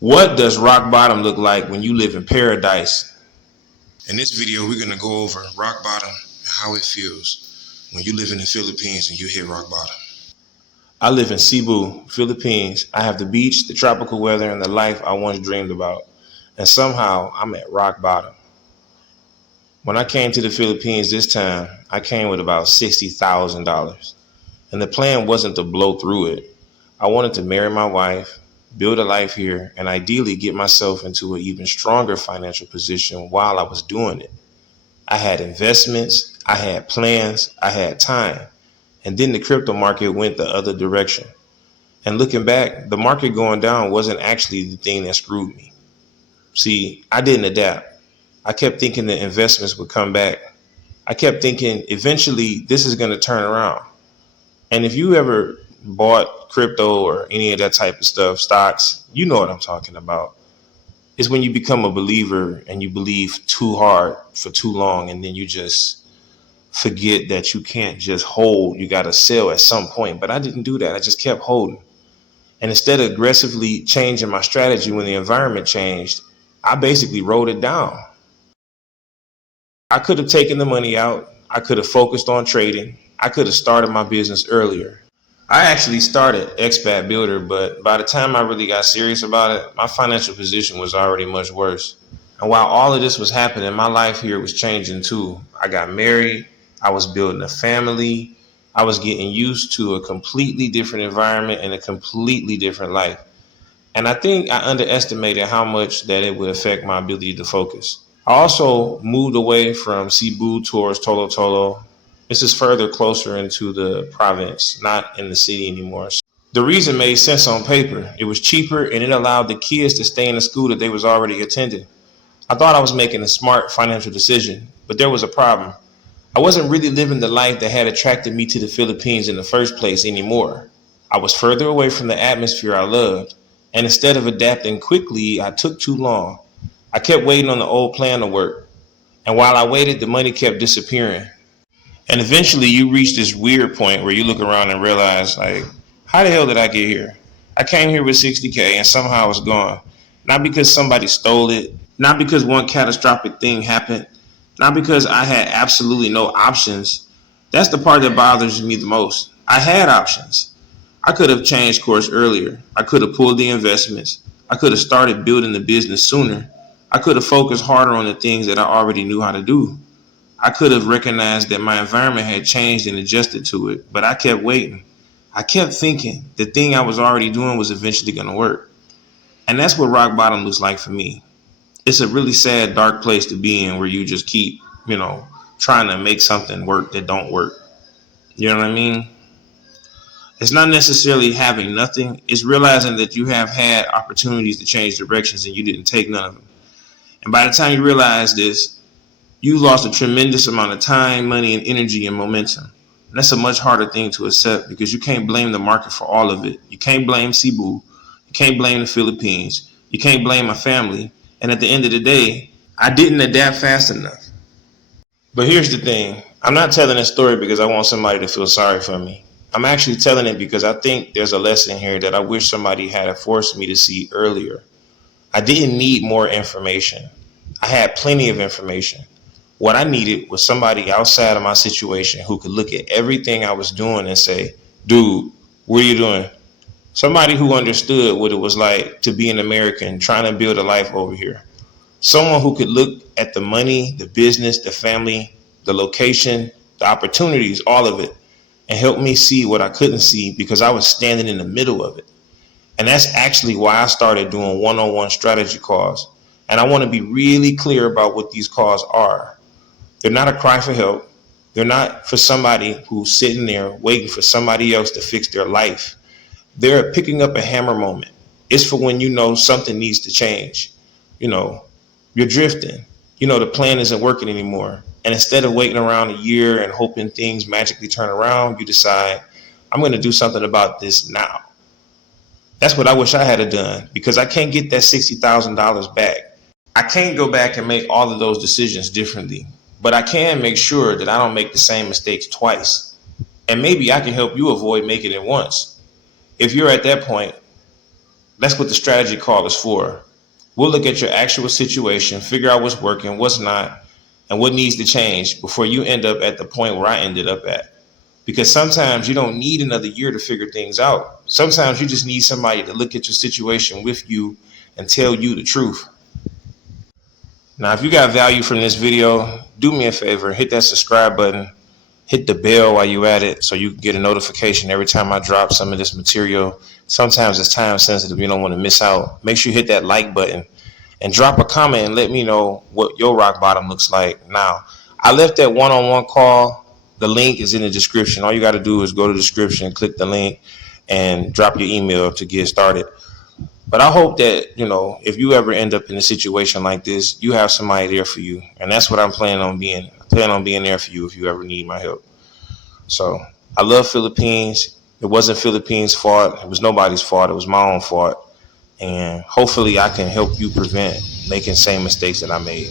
What does rock bottom look like when you live in paradise? In this video, we're going to go over rock bottom and how it feels when you live in the Philippines and you hit rock bottom. I live in Cebu, Philippines. I have the beach, the tropical weather, and the life I once dreamed about. And somehow I'm at rock bottom. When I came to the Philippines this time, I came with about $60,000. And the plan wasn't to blow through it. I wanted to marry my wife, build a life here, and ideally get myself into an even stronger financial position while I was doing it. I had investments, I had plans, I had time. And then the crypto market went the other direction. And looking back, the market going down wasn't actually the thing that screwed me. See, I didn't adapt. I kept thinking the investments would come back. I kept thinking eventually this is going to turn around. And if you ever bought crypto or any of that type of stuff, stocks, you know what I'm talking about. It's when you become a believer and you believe too hard for too long, and then you just forget that you can't just hold. You got to sell at some point. But I didn't do that. I just kept holding. And instead of aggressively changing my strategy when the environment changed, I basically wrote it down. I could have taken the money out. I could have focused on trading. I could have started my business earlier. I actually started Expat Builder, but by the time I really got serious about it, my financial position was already much worse. And while all of this was happening, my life here was changing too. I got married. I was building a family. I was getting used to a completely different environment and a completely different life. And I think I underestimated how much that it would affect my ability to focus. I also moved away from Cebu towards Tolo Tolo. This is further closer into the province, not in the city anymore. The reason made sense on paper. It was cheaper and it allowed the kids to stay in the school that they was already attending. I thought I was making a smart financial decision, but there was a problem. I wasn't really living the life that had attracted me to the Philippines in the first place anymore. I was further away from the atmosphere I loved, and instead of adapting quickly, I took too long. I kept waiting on the old plan to work, and while I waited, the money kept disappearing. And eventually you reach this weird point where you look around and realize, like, how the hell did I get here? I came here with 60K and somehow it's gone. Not because somebody stole it, not because one catastrophic thing happened, not because I had absolutely no options. That's the part that bothers me the most. I had options. I could have changed course earlier. I could have pulled the investments. I could have started building the business sooner. I could have focused harder on the things that I already knew how to do. I could have recognized that my environment had changed and adjusted to it, but I kept waiting. I kept thinking the thing I was already doing was eventually going to work. And that's what rock bottom looks like for me. It's a really sad, dark place to be in where you just keep, trying to make something work that don't work. You know what I mean? It's not necessarily having nothing. It's realizing that you have had opportunities to change directions and you didn't take none of them. And by the time you realize this, you lost a tremendous amount of time, money, and energy and momentum. And that's a much harder thing to accept because you can't blame the market for all of it. You can't blame Cebu. You can't blame the Philippines. You can't blame my family. And at the end of the day, I didn't adapt fast enough. But here's the thing. I'm not telling this story because I want somebody to feel sorry for me. I'm actually telling it because I think there's a lesson here that I wish somebody had forced me to see earlier. I didn't need more information. I had plenty of information. What I needed was somebody outside of my situation who could look at everything I was doing and say, dude, what are you doing? Somebody who understood what it was like to be an American trying to build a life over here. Someone who could look at the money, the business, the family, the location, the opportunities, all of it, and help me see what I couldn't see because I was standing in the middle of it. And that's actually why I started doing one-on-one strategy calls. And I want to be really clear about what these calls are. They're not a cry for help. They're not for somebody who's sitting there waiting for somebody else to fix their life. They're picking up a hammer moment. It's for when you know something needs to change. You're drifting. The plan isn't working anymore. And instead of waiting around a year and hoping things magically turn around, you decide, I'm going to do something about this now. That's what I wish I had done because I can't get that $60,000 back. I can't go back and make all of those decisions differently, but I can make sure that I don't make the same mistakes twice. And maybe I can help you avoid making it once. If you're at that point, That's what the strategy call is for. We'll look at your actual situation, figure out what's working, what's not, and what needs to change before you end up at the point where I ended up at. Because sometimes you don't need another year to figure things out. Sometimes you just need somebody to look at your situation with you and tell you the truth. Now, if you got value from this video, do me a favor, hit that subscribe button, hit the bell while you at it so you can get a notification every time I drop some of this material. Sometimes it's time sensitive, you don't want to miss out. Make sure you hit that like button and drop a comment and let me know what your rock bottom looks like. Now, I left that one-on-one call. The link is in the description. All you got to do is go to the description, click the link, and drop your email to get started. But I hope that, if you ever end up in a situation like this, you have somebody there for you. And that's what I'm planning on being. I plan on being there for you if you ever need my help. So I love Philippines. It wasn't Philippines' fault. It was nobody's fault. It was my own fault. And hopefully I can help you prevent making same mistakes that I made.